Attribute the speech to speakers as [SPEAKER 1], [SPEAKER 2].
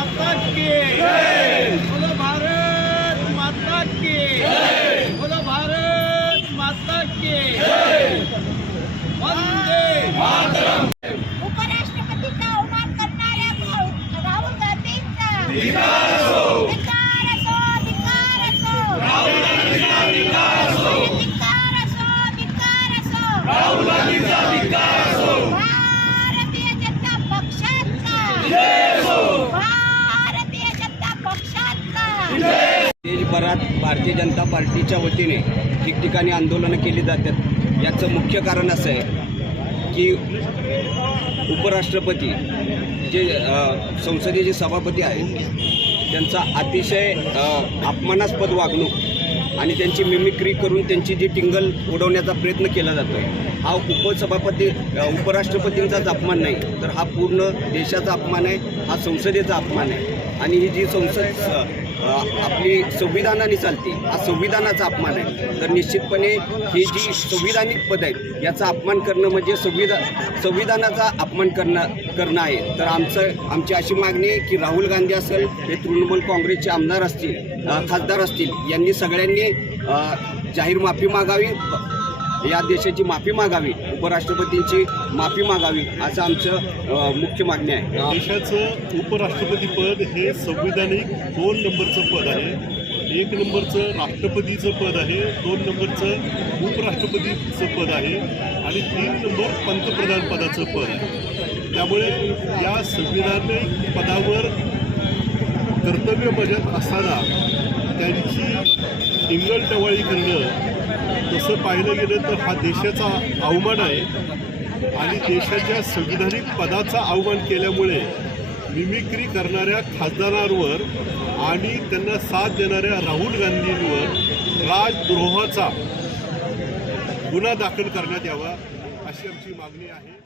[SPEAKER 1] माता की बोलो भारत माता की बोलो भारत माता की वंदे
[SPEAKER 2] उपराष्ट्रपतीचा अवमान करणाऱ्या राहुल- गांधींचा. भारतीय जनता पक्षाचा.
[SPEAKER 3] देशभरात भारतीय जनता पार्टीच्या वतीने ठिकठिकाणी आंदोलनं केली जातात. याचं मुख्य कारण असं आहे की उपराष्ट्रपती जे संसदेचे सभापती आहेत त्यांचा अतिशय अपमानास्पद वागणूक आणि त्यांची मिमिक्री करून त्यांची जी टिंगल उडवण्याचा प्रयत्न केला जातो आहे हा उपसभापती उपराष्ट्रपतींचाच अपमान नाही तर हा पूर्ण देशाचा अपमान आहे हा संसदेचा अपमान आहे. आणि ही जी संसद आपली संविधानाने चालते हा संविधानाचा अपमान आहे. तर निश्चितपणे ही जी संविधानिक पद आहेत याचा अपमान करणं म्हणजे संविधान संविधानाचा अपमान करणं करणं आहे. तर आमचं आमची अशी मागणी आहे की राहुल गांधी असेल हे तृणमूल काँग्रेसचे आमदार असतील खासदार असतील यांनी सगळ्यांनी त्यांनी जाहीर माफी मागावी या देशाची माफी मागावी उपराष्ट्रपतींची माफी मागावी असं आमचं मुख्य मागणी आहे.
[SPEAKER 4] देशाचं उपराष्ट्रपती पद हे संविधानिक दोन नंबरचं पद आहे. एक नंबरचं राष्ट्रपतीचं पद आहे दोन नंबरचं उपराष्ट्रपतीचं पद आहे आणि तीन नंबर पंतप्रधान पदाचं पद आहे. त्यामुळे या संविधानिक पदावर कर्तव्य बजावत असताना त्यांची टिंगलटवाळी करणं तसं पाहिलं गेलं तर हा देशाचा अवमान आहे. आणि देशाच्या संविधानिक पदाचा अवमान केल्यामुळे मिमिक्री करणाऱ्या खासदारांवर आणि त्यांना साथ देणाऱ्या राहुल गांधींवर राजद्रोहाचा गुन्हा दाखल करण्यात यावा अशी आमची मागणी आहे.